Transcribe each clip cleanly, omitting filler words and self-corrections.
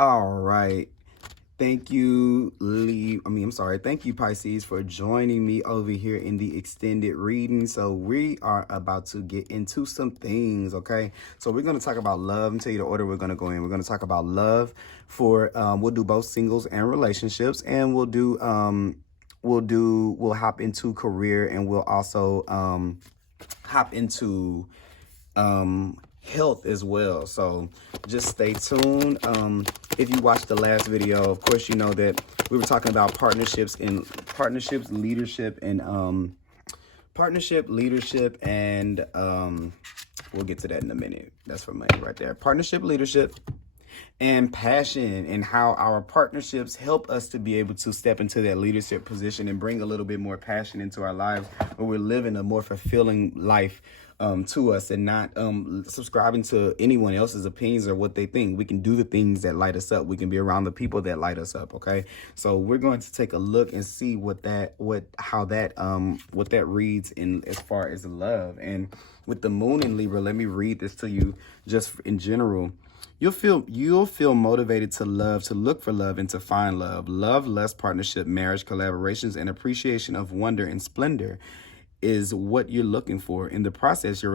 All right. Thank you, Thank you, Pisces, for joining me over here in the extended reading. So we are about to get into some things, okay? So we're going to talk about love and tell you the order we're going to go in. We're going to talk about love for, we'll do both singles and relationships, and we'll hop into career, and we'll also hop into health as well. So just stay tuned. If you watched the last video, of course you know that we were talking about leadership, and we'll get to that in a minute. That's for money right there. Partnership, leadership, and passion, and how our partnerships help us to be able to step into that leadership position and bring a little bit more passion into our lives, where we're living a more fulfilling life to us, and not subscribing to anyone else's opinions or what they think. We can do the things that light us up. We can be around the people that light us up. Okay, so we're going to take a look and see what that reads in as far as love. And with the moon in Libra, let me read this to you just in general. You'll feel motivated to love, to look for love, and to find love. Love, lust, partnership, marriage, collaborations, and appreciation of wonder and splendor is what you're looking for. In the process, your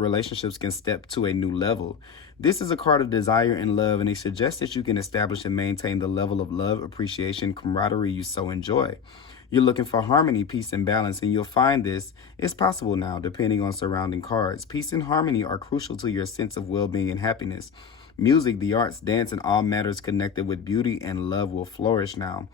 relationships can step to a new level. This is a card of desire and love, and it suggests that you can establish and maintain the level of love, appreciation, camaraderie you so enjoy. You're looking for harmony, peace, and balance, and you'll find this is possible now, depending on surrounding cards. Peace and harmony are crucial to your sense of well-being and happiness. Music, the arts, dance, and all matters connected with beauty and love will flourish now.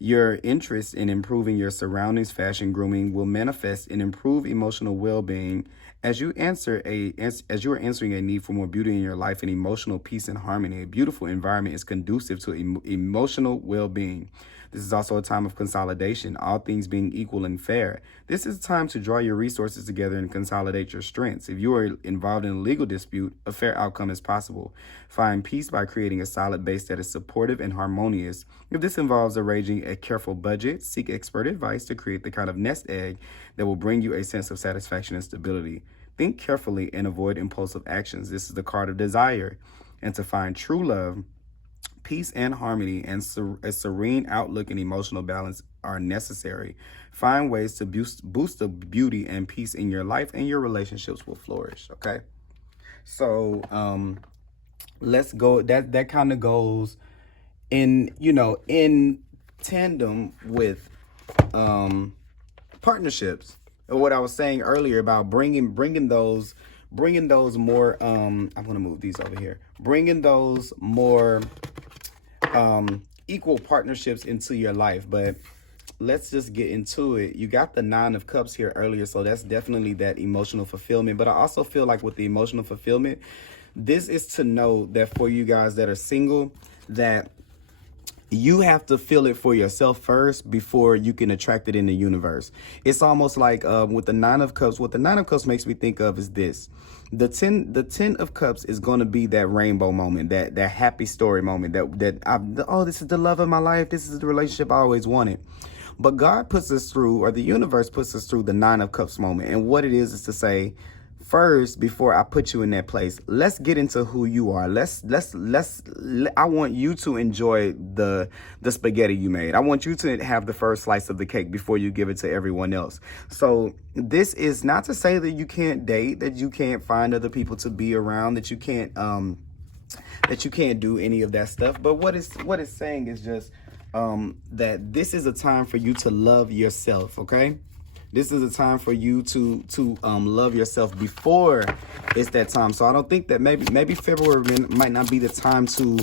Your interest in improving your surroundings, fashion, grooming will manifest in improved emotional well-being as you are answering a need for more beauty in your life and emotional peace and harmony. A beautiful environment is conducive to emotional well-being. This is also a time of consolidation, all things being equal and fair. This is a time to draw your resources together and consolidate your strengths. If you are involved in a legal dispute, a fair outcome is possible. Find peace by creating a solid base that is supportive and harmonious. If this involves arranging a careful budget, seek expert advice to create the kind of nest egg that will bring you a sense of satisfaction and stability. Think carefully and avoid impulsive actions. This is the card of desire. And to find true love, peace and harmony, and a serene outlook and emotional balance are necessary. Find ways to boost the beauty and peace in your life, and your relationships will flourish. Okay, so let's go. That kind of goes in tandem with partnerships. What I was saying earlier about bringing those more. I'm gonna move these over here. Bringing those more equal partnerships into your life. But let's just get into it. You got the 9 of Cups here earlier, so that's definitely that emotional fulfillment. But I also feel like with the emotional fulfillment, this is to know that for you guys that are single, that you have to feel it for yourself first before you can attract it in the universe. It's almost like with the 9 of Cups, what the 9 of Cups makes me think of is this. The 10 of Cups is going to be that rainbow moment, that happy story moment, this is the love of my life. This is the relationship I always wanted. But God puts us through, or the universe puts us through the 9 of Cups moment. And what it is to say, first, before I put you in that place, let's get into who you are. I want you to enjoy the spaghetti you made. I want you to have the first slice of the cake before you give it to everyone else. So this is not to say that you can't date, that you can't find other people to be around, that you can't do any of that stuff. But what it's saying is just that this is a time for you to love yourself. Okay. This is a time for you to love yourself before it's that time. So I don't think that maybe February might not be the time to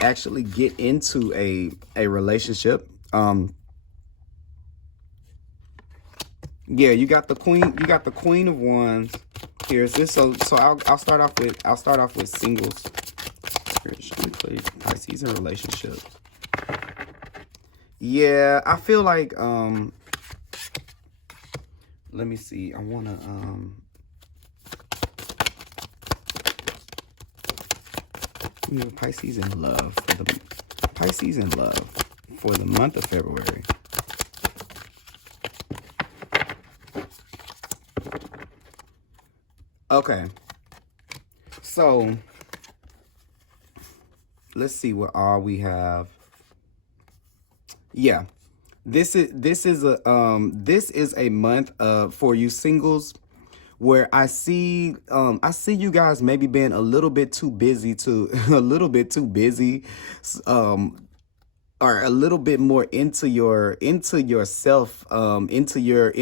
actually get into a relationship. Yeah, you got the Queen of Wands here. So I'll start off with singles. Pisces and relationships. Yeah, I feel like let me see. I want to Pisces in love for the month of February. Okay. So let's see what all we have. Yeah. This is a month for you singles, where I see you guys maybe being a little bit too busy to a little bit too busy, um or a little bit more into yourself, into your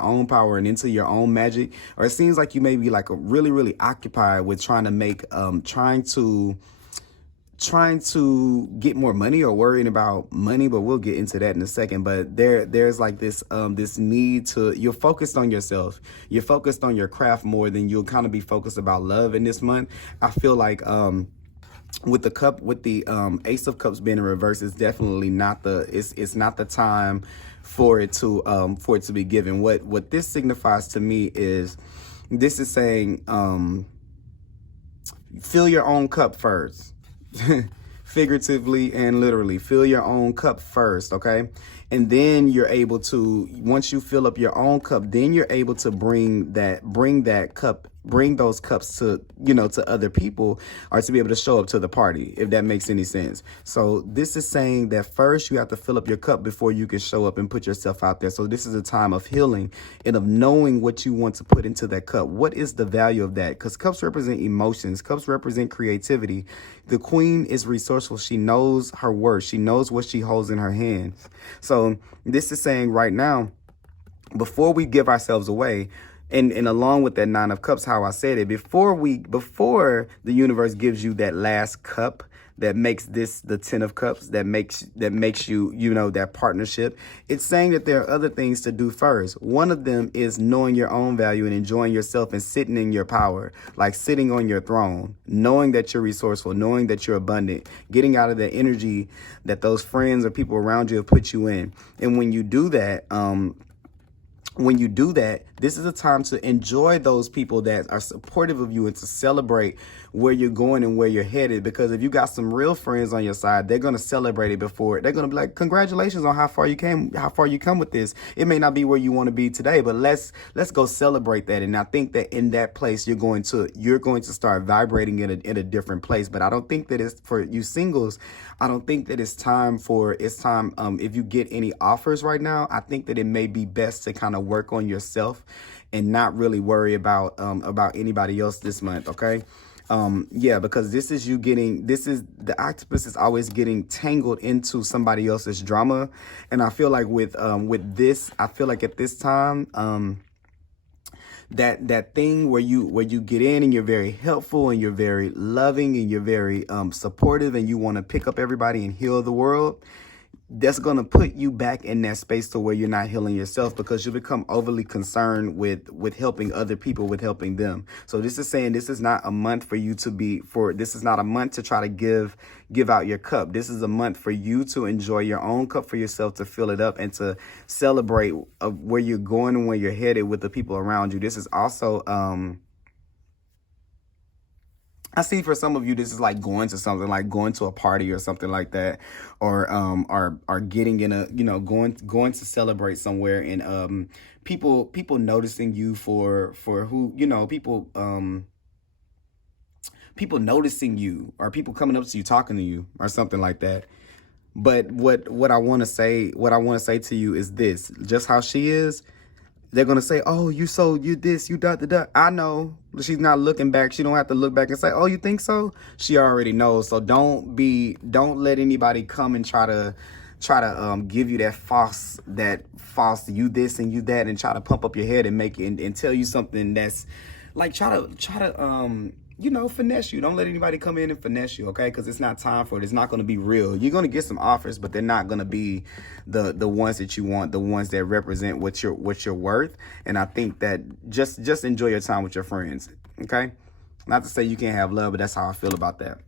own power and into your own magic. Or it seems like you may be like a really occupied with trying to make trying to get more money, or worrying about money, but we'll get into that in a second. But there's like this need to, you're focused on yourself, you're focused on your craft more than you'll kind of be focused about love in this month. I feel like with the Ace of Cups being in reverse, it's definitely not it's not the time for it to be given. What this signifies to me is, this is saying, fill your own cup first. Figuratively and literally, fill your own cup first, okay? And then you're able to, once you fill up your own cup, then you're able to bring those cups to, to other people, or to be able to show up to the party, if that makes any sense. So this is saying that first you have to fill up your cup before you can show up and put yourself out there. So this is a time of healing and of knowing what you want to put into that cup. What is the value of that? Because cups represent emotions. Cups represent creativity. The queen is resourceful. She knows her worth. She knows what she holds in her hands. So this is saying right now, before we give ourselves away, and along with that Nine of Cups, how I said it, before the universe gives you that last cup that makes this the Ten of Cups, that makes you, that partnership, it's saying that there are other things to do first. One of them is knowing your own value and enjoying yourself and sitting in your power, like sitting on your throne, knowing that you're resourceful, knowing that you're abundant, getting out of the energy that those friends or people around you have put you in. And when you do that, this is a time to enjoy those people that are supportive of you, and to celebrate where you're going and where you're headed. Because if you got some real friends on your side, they're going to celebrate it before. They're going to be like, congratulations on how far you come with this. It may not be where you want to be today, but let's go celebrate that. And I think that in that place, you're going to start vibrating in a different place. But I don't think that it's for you singles. I don't think that it's time. If you get any offers right now, I think that it may be best to kind of work on yourself and not really worry about anybody else this month. Okay. Because the octopus is always getting tangled into somebody else's drama. And I feel like with this, I feel like at this time, that thing where you get in and you're very helpful and you're very loving and you're very supportive and you want to pick up everybody and heal the world, that's going to put you back in that space to where you're not healing yourself, because you become overly concerned with helping other people, with helping them. So this is saying this is not a month for you this is not a month to try to give out your cup. This is a month for you to enjoy your own cup for yourself, to fill it up and to celebrate where you're going and where you're headed with the people around you. This is also, I see for some of you, this is like going to something, like going to a party or something like that, or getting in a, going to celebrate somewhere, and people noticing you for who, people noticing you, or people coming up to you, talking to you, or something like that. But what I want to say to you is this: just how she is, they're going to say, oh, you this, you da. I know. She's not looking back. She don't have to look back and say, oh, you think so? She already knows. So don't let anybody come and try to give you that false you this and you that, and try to pump up your head and make it and tell you something that's like, try to finesse you. Don't let anybody come in and finesse you, okay? Because it's not time for it. It's not going to be real. You're going to get some offers, but they're not going to be the ones that you want, the ones that represent what you're worth. And I think that just enjoy your time with your friends, okay? Not to say you can't have love, but that's how I feel about that.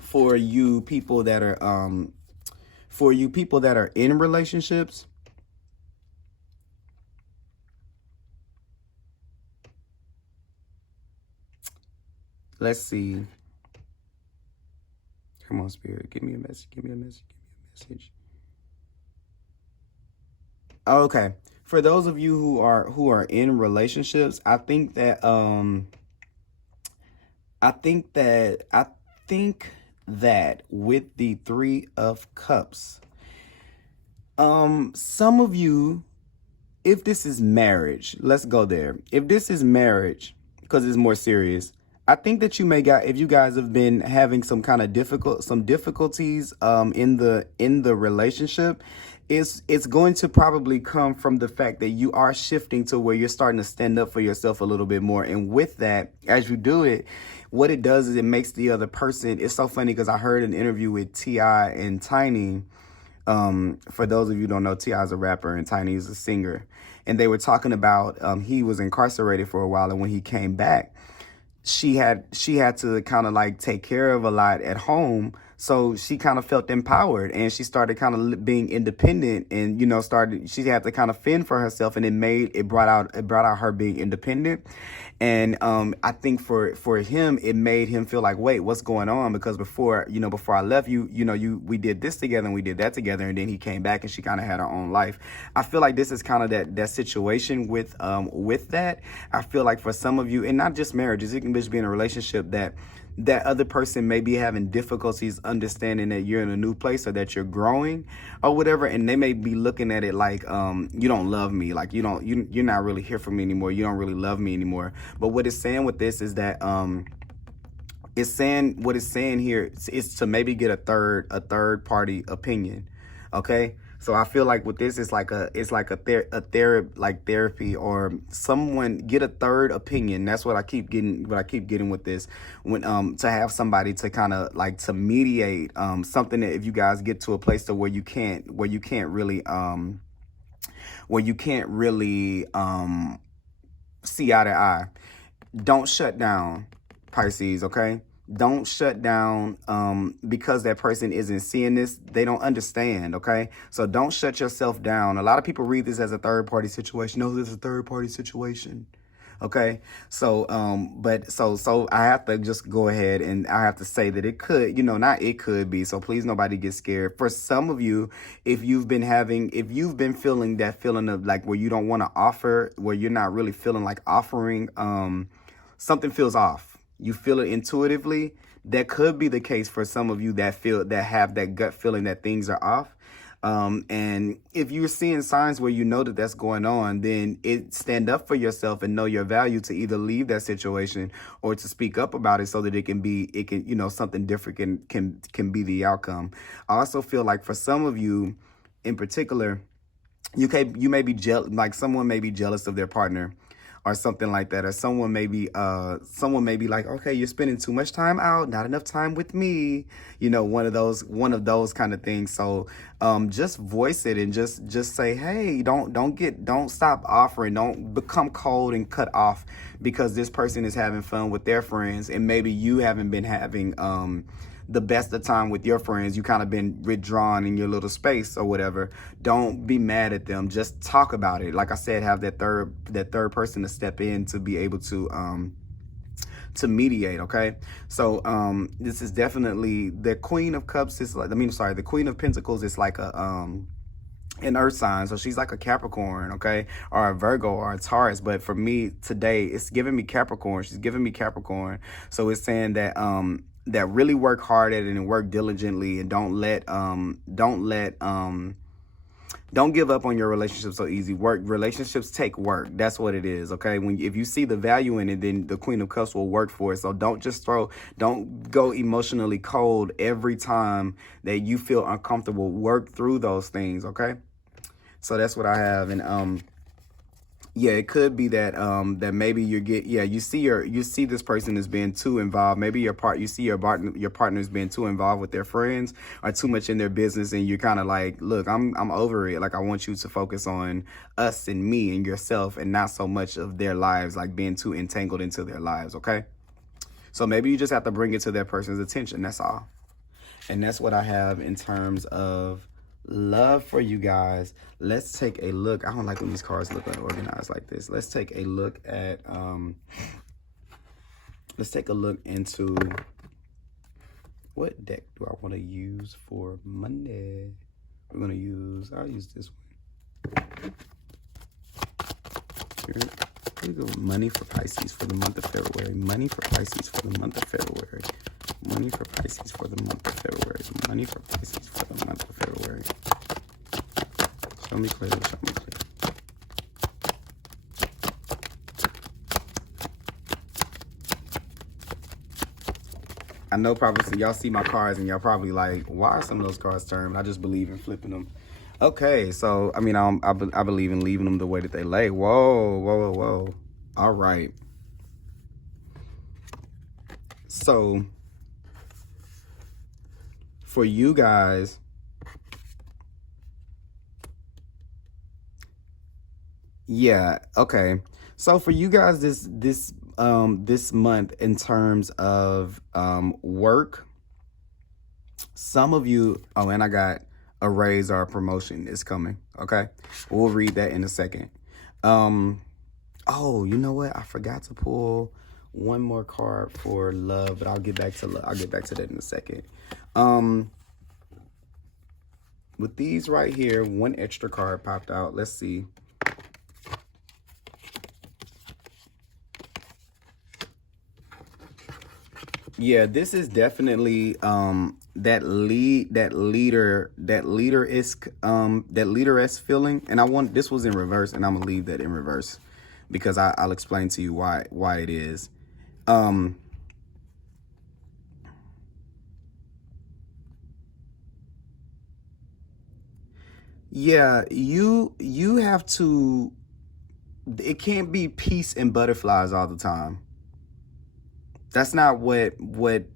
For you people that are in relationships, let's see. Come on, Spirit. Give me a message. Okay. For those of you who are in relationships, I think that with the Three of Cups, some of you, if this is marriage, let's go there. If this is marriage, because it's more serious, I think that you may got, if you guys have been having some kind of difficulties in the relationship, it's going to probably come from the fact that you are shifting to where you're starting to stand up for yourself a little bit more. And with that, as you do it, what it does is it makes the other person, it's so funny because I heard an interview with T.I. and Tiny. For those of you who don't know, T.I. is a rapper and Tiny is a singer. And they were talking about he was incarcerated for a while, and when he came back, she had to kind of like take care of a lot at home. So she kind of felt empowered, and she started kind of being independent, and she had to kind of fend for herself, and it brought out her being independent. And I think for him, it made him feel like, wait, what's going on? Because before I left we did this together and we did that together, and then he came back and she kind of had her own life. I feel like this is kind of that situation with that. I feel like for some of you, and not just marriages, it can just be in a relationship that other person may be having difficulties understanding that you're in a new place or that you're growing or whatever, and they may be looking at it like you don't love me, like you're not really here for me anymore, you don't really love me anymore. But what it's saying with this is that what it's saying here is to maybe get a third party opinion. Okay, so I feel like with this, it's like therapy, or someone get a third opinion. That's what I keep getting with this. When to have somebody to kind of like to mediate something, that if you guys get to a place to where you can't really see eye to eye, don't shut down, Pisces. Okay. Don't shut down because that person isn't seeing this. They don't understand, okay? So don't shut yourself down. A lot of people read this as a third-party situation. No, this is a third-party situation, okay? So, so I have to just go ahead and I have to say that it could, not it could be. So please, nobody get scared. For some of you, if you've been feeling that feeling of like where you don't want to offer, where you're not really feeling like offering, something feels off. You feel it intuitively. That could be the case for some of you that have that gut feeling that things are off. And if you're seeing signs where you know that that's going on, then stand up for yourself and know your value to either leave that situation or to speak up about it so that it can something different can be the outcome. I also feel like for some of you in particular, you may be like someone may be jealous of their partner, or something like that, or someone may be like, okay, you're spending too much time out, not enough time with me, one of those kind of things. So just voice it and just say, hey, don't stop offering, don't become cold and cut off because this person is having fun with their friends, and maybe you haven't been having the best of time with your friends. You kind of been withdrawn in your little space or whatever. Don't be mad at them. Just talk about it. Like I said, have that third person to step in to be able to mediate. Okay. So this is definitely the Queen of Cups is like, the Queen of Pentacles is like an earth sign. So she's like a Capricorn, okay, or a Virgo or a Taurus. But for me today, it's giving me Capricorn. She's giving me Capricorn. So it's saying that that really work hard at it and work diligently, and don't give up on your relationship so easy. Relationships take work. That's what it is. Okay. If you see the value in it, then the Queen of Cups will work for it. So don't go emotionally cold every time that you feel uncomfortable. Work through those things. Okay. So that's what I have. And, yeah, it could be that that maybe you see this person as being too involved. Maybe your partner is being too involved with their friends or too much in their business, and you're kind of like, look, I'm over it. Like, I want you to focus on us and me and yourself, and not so much of their lives, like being too entangled into their lives. Okay, so maybe you just have to bring it to that person's attention. That's all, and that's what I have in terms of love for you guys. Let's take a look. I don't like when these cards look unorganized like this. Let's take a look at into what deck do I want to use for Monday. I'll use this one. Here we go. Money for Pisces for the month of February. Money for Pisces for the month of February. Money for Pisces for the month of February. Money for Pisces for the month of February. Show me clearly, show me clearly. I know probably y'all see my cards and y'all probably like, why are some of those cards turned? I just believe in flipping them. Okay, so, I mean, I believe in leaving them the way that they lay. Whoa, whoa, whoa, whoa. All right. So, for you guys, yeah, okay. So for you guys this month in terms of work, some of you, oh, and I got a raise or a promotion is coming, okay? We'll read that in a second. Oh, you know what? I forgot to pull one more card for love, but I'll get back to that in a second. With these right here, one extra card popped out. Let's see. Yeah, this is definitely that leader-esque feeling. And this was in reverse, and I'm gonna leave that in reverse because I'll explain to you why it is. Yeah, you have to, it can't be peace and butterflies all the time. That's not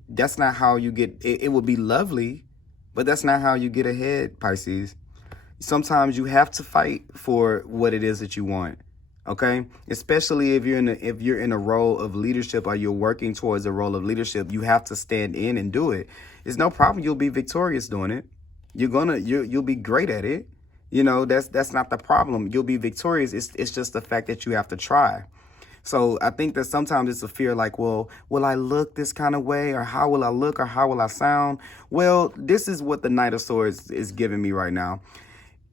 that's not how you get, it would be lovely, but that's not how you get ahead, Pisces. Sometimes you have to fight for what it is that you want, okay? Especially if you're in a role of leadership or you're working towards a role of leadership, you have to stand in and do it. It's no problem. You'll be victorious doing it. You'll be great at it. You know, that's not the problem. You'll be victorious. It's just the fact that you have to try. So I think that sometimes it's a fear like, well, will I look this kind of way, or how will I look, or how will I sound? Well, this is what the Knight of Swords is giving me right now.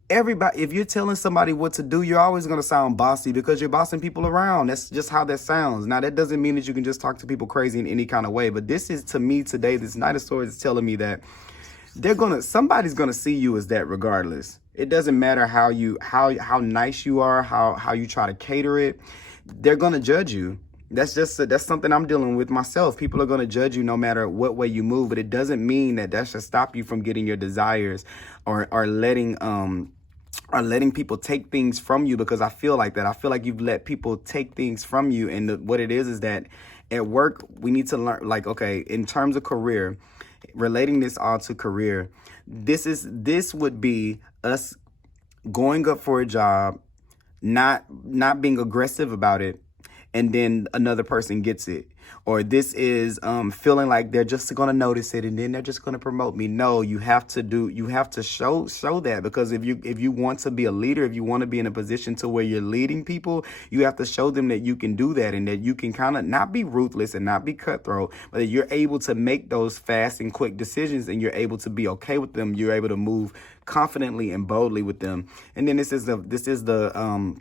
Everybody, if you're telling somebody what to do, you're always going to sound bossy because you're bossing people around. That's just how that sounds. Now, that doesn't mean that you can just talk to people crazy in any kind of way. But this is, to me today, this Knight of Swords is telling me that somebody's going to see you as that regardless. It doesn't matter how nice you are, how you try to cater it. They're going to judge you. That's something I'm dealing with myself. People are going to judge you no matter what way you move, but it doesn't mean that should stop you from getting your desires or letting people take things from you, because I feel like that. I feel like you've let people take things from you. And what it is that at work, we need to learn, like, okay, in terms of career, relating this all to career, this would be us going up for a job, not being aggressive about it, and then another person gets it. Or this is feeling like they're just going to notice it and then they're just going to promote me. No, you have to show that, because if you want to be a leader, if you want to be in a position to where you're leading people, you have to show them that you can do that, and that you can kind of not be ruthless and not be cutthroat, but that you're able to make those fast and quick decisions, and you're able to be okay with them. You're able to move confidently and boldly with them. And then this is the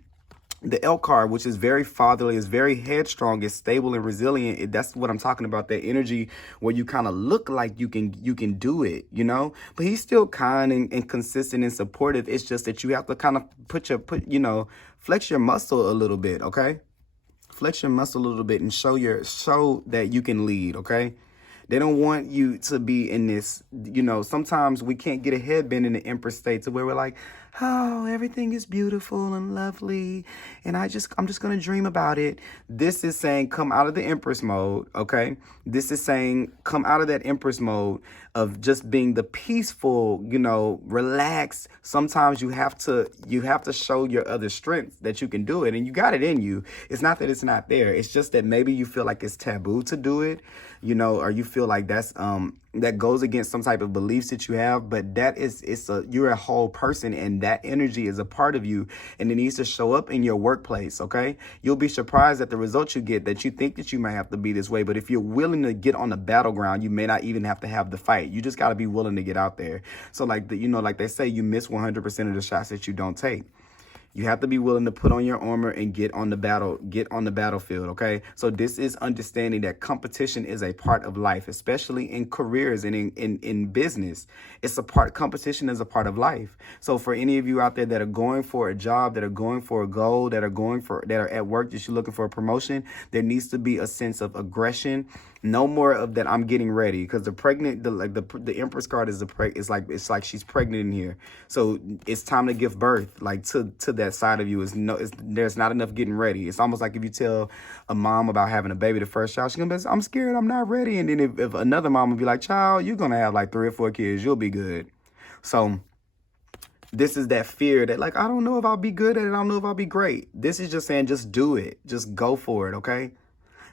L card, which is very fatherly, is very headstrong, is stable and resilient. That's what I'm talking about, that energy where you kind of look like you can do it, you know? But he's still kind and consistent and supportive. It's just that you have to kind of flex your muscle a little bit, okay? Flex your muscle a little bit and show that you can lead, okay? They don't want you to be in this, sometimes we can't get ahead being in the Empress state to where we're like, oh, everything is beautiful and lovely, and I'm just going to dream about it. This is saying come out of the Empress mode, okay? This is saying come out of that Empress mode of just being the peaceful, relaxed. Sometimes you have to show your other strengths that you can do it, and you got it in you. It's not that it's not there. It's just that maybe you feel like it's taboo to do it, or you feel like that's that goes against some type of beliefs that you have. But you're a whole person, and that energy is a part of you, and it needs to show up in your workplace, okay? You'll be surprised at the results you get, that you think that you might have to be this way, but if you're willing to get on the battleground, you may not even have to have the fight. You just got to be willing to get out there. So like they say, you miss 100% of the shots that you don't take. You have to be willing to put on your armor and get on the battlefield, okay? So this is understanding that competition is a part of life, especially in careers and in business. Competition is a part of life. So for any of you out there that are going for a job, that are going for a goal, that are at work, that you're looking for a promotion, there needs to be a sense of aggression. No more of that. I'm getting ready, because the Empress card is it's like she's pregnant in here. So it's time to give birth, like to that side of you. There's not enough getting ready. It's almost like if you tell a mom about having a baby, the first child, she's gonna be, I'm scared, I'm not ready. And then if another mom would be like, child, you're gonna have like 3 or 4 kids, you'll be good. So this is that fear that, like, I don't know if I'll be good at it. I don't know if I'll be great. This is just saying, just do it. Just go for it, okay?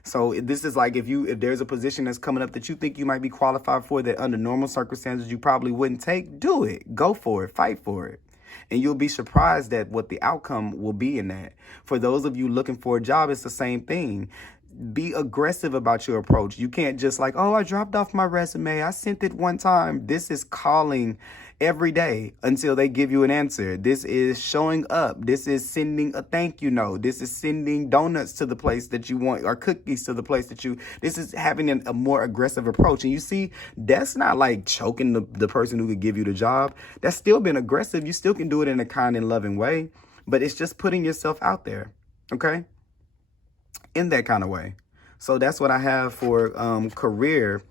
So this is like if there's a position that's coming up that you think you might be qualified for, that under normal circumstances you probably wouldn't take, do it. Go for it. Fight for it. And you'll be surprised at what the outcome will be in that. For those of you looking for a job, it's the same thing. Be aggressive about your approach. You can't just like, oh, I dropped off my resume, I sent it one time. This is calling every day until they give you an answer. This is showing up. This is sending a thank you note. This is sending donuts to the place that you want, or cookies to the place that this is having a more aggressive approach. And you see, that's not like choking the person who could give you the job. That's still being aggressive. You still can do it in a kind and loving way, but it's just putting yourself out there, okay? In that kind of way. So that's what I have for career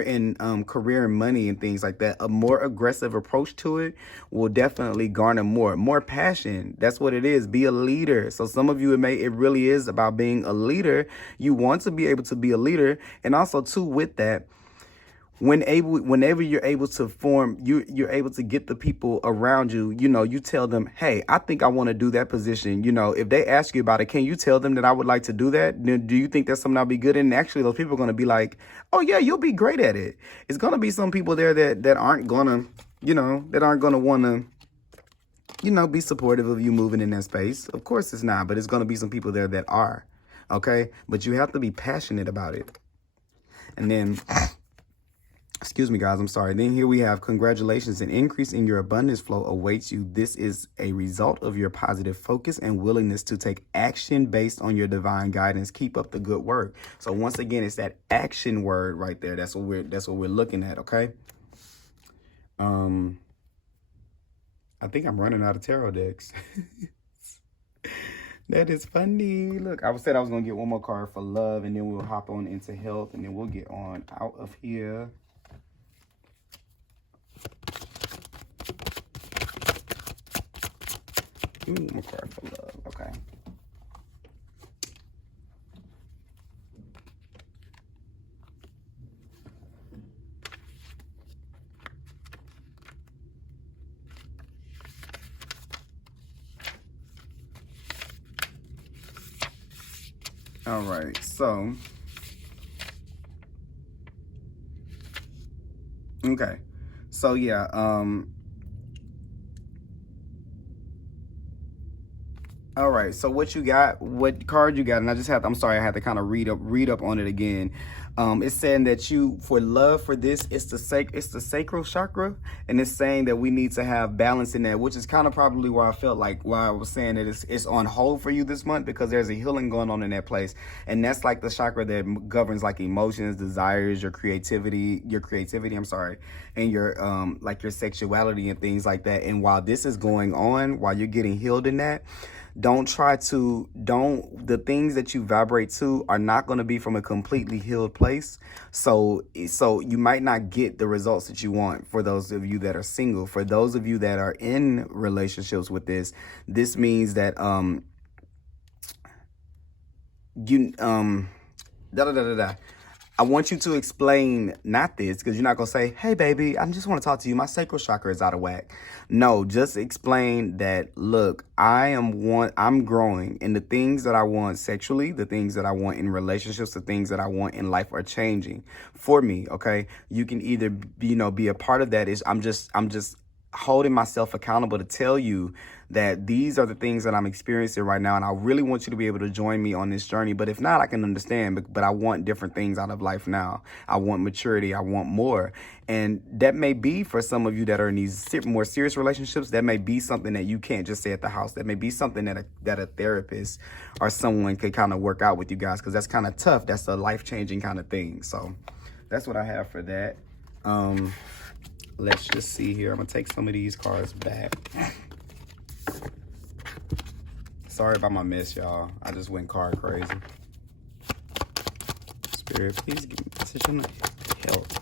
and money and things like that. A more aggressive approach to it will definitely garner more passion. That's what it is. Be a leader. So some of you, it really is about being a leader. You want to be able to be a leader. And also too, with that, whenever you're able to you're able to get the people around you, you tell them, hey, I think I want to do that position. If they ask you about it, can you tell them that I would like to do that? Do you think that's something I'll be good in? And actually, those people are going to be like, oh yeah, you'll be great at it. It's going to be some people there that aren't going to, that aren't going to want to, be supportive of you moving in that space. Of course it's not, but it's going to be some people there that are, okay? But you have to be passionate about it. And then, excuse me, guys, I'm sorry. Then here we have, congratulations, an increase in your abundance flow awaits you. This is a result of your positive focus and willingness to take action based on your divine guidance. Keep up the good work. So once again, it's that action word right there. That's what we're looking at, okay? I think I'm running out of tarot decks. That is funny. Look, I said I was going to get one more card for love, and then we'll hop on into health, and then we'll get on out of here. More card for love. Okay. All right. So, okay. So yeah, all right, so what card you got, and I'm sorry, I had to kind of read up on it again. It's saying that for love, for this, it's the sacral chakra, and it's saying that we need to have balance in that, which is kind of probably why I was saying that it's on hold for you this month, because there's a healing going on in that place, and that's like the chakra that governs like emotions, desires, your creativity, and your like your sexuality and things like that. And while this is going on, while you're getting healed in that, the things that you vibrate to are not going to be from a completely healed place. So you might not get the results that you want. For those of you that are single, for those of you that are in relationships with this means that, I want you to explain not this, because you're not going to say, hey, baby, I just want to talk to you. My sacral chakra is out of whack. No, just explain that, look, I'm growing, and the things that I want sexually, the things that I want in relationships, the things that I want in life are changing for me, okay? You can either, be a part of that. I'm just holding myself accountable to tell you that these are the things that I'm experiencing right now, and I really want you to be able to join me on this journey. But if not, I can understand, but I want different things out of life now. I want maturity. I want more. And that may be for some of you that are in these more serious relationships. That may be something that you can't just say at the house. That may be something that a therapist or someone could kind of work out with you guys, because that's kind of tough. That's a life-changing kind of thing. So that's what I have for that. Let's just see here. I'm gonna take some of these cards back. Sorry about my mess, y'all. I just went card crazy. Spirit, please give me a message on health.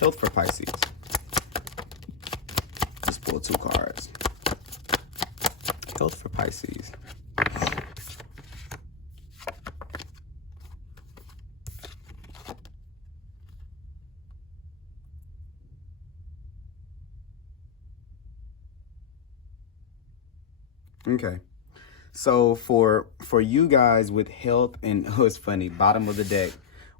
Health for Pisces. Just pull 2 cards. Health for Pisces. Okay. So for you guys with health, and oh, it's funny, bottom of the deck.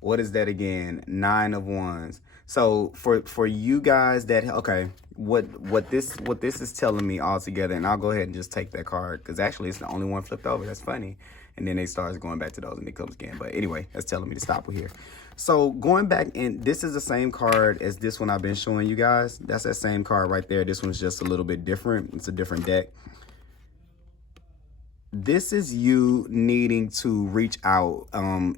What is that again? 9 of Wands. So for you guys that, okay, what this is telling me altogether, and I'll go ahead and just take that card, because actually it's the only one flipped over. That's funny. And then they starts going back to those and it comes again. But anyway, that's telling me to stop here. So going back, and this is the same card as this one I've been showing you guys. That's that same card right there. This one's just a little bit different. It's a different deck. This is you needing to reach out.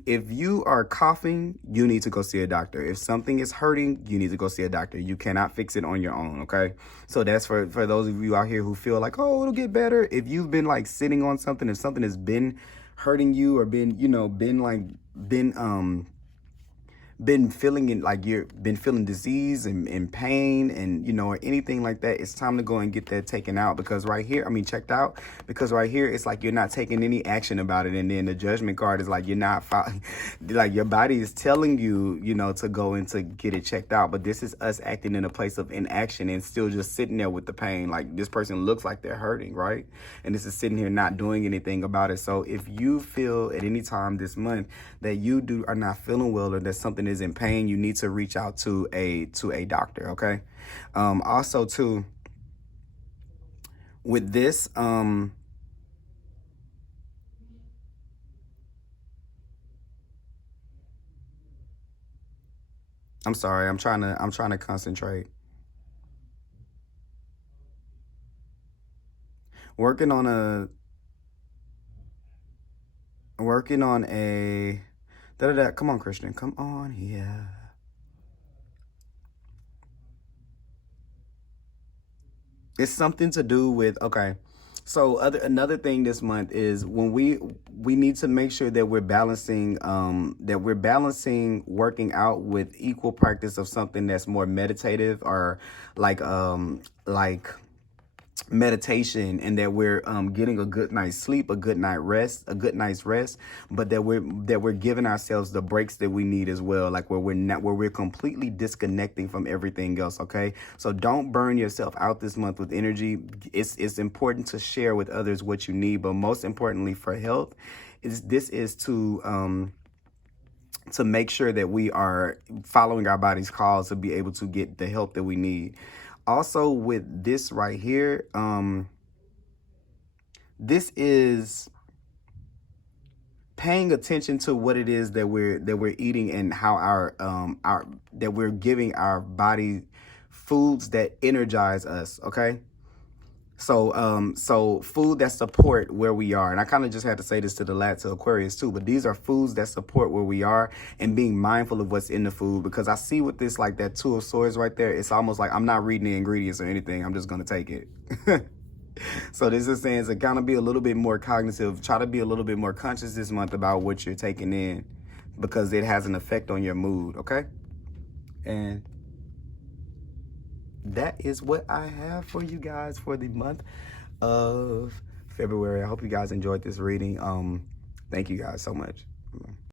If you are coughing, you need to go see a doctor. If something is hurting, you need to go see a doctor. You cannot fix it on your own, okay? So that's for those of you out here who feel like, oh, it'll get better. If you've been like sitting on something, if something has been hurting you, or been feeling it, like you've been feeling disease and pain and, or anything like that, it's time to go and get that taken out, because right here, checked out, because right here, it's like you're not taking any action about it. And then the judgment card is like, you're not, like your body is telling you, to go and to get it checked out. But this is us acting in a place of inaction and still just sitting there with the pain. Like this person looks like they're hurting, right? And this is sitting here not doing anything about it. So if you feel at any time this month that you are not feeling well, or that something is in pain, you need to reach out to a doctor, okay? Also too, with this, I'm sorry, I'm trying to concentrate. Working on a come on, Christian, come on here. It's something to do with, okay. So another thing this month is when we need to make sure that we're balancing working out with equal practice of something that's more meditative, or like meditation, and that we're getting a good night's sleep, a good night's rest, but that we're giving ourselves the breaks that we need as well, like where we're completely disconnecting from everything else, okay? So don't burn yourself out this month with energy. It's important to share with others what you need, but most importantly for health, is to make sure that we are following our body's calls to be able to get the help that we need. Also with this right here, this is paying attention to what it is that we're eating, and how that we're giving our body foods that energize us, okay? So food that support where we are. And I kind of just had to say this to Aquarius too, but these are foods that support where we are, and being mindful of what's in the food, because I see with this, like that 2 of Swords right there, it's almost like I'm not reading the ingredients or anything. I'm just going to take it. So this is saying to kind of be a little bit more cognitive, try to be a little bit more conscious this month about what you're taking in, because it has an effect on your mood, okay? And that is what I have for you guys for the month of February. I hope you guys enjoyed this reading. Thank you guys so much.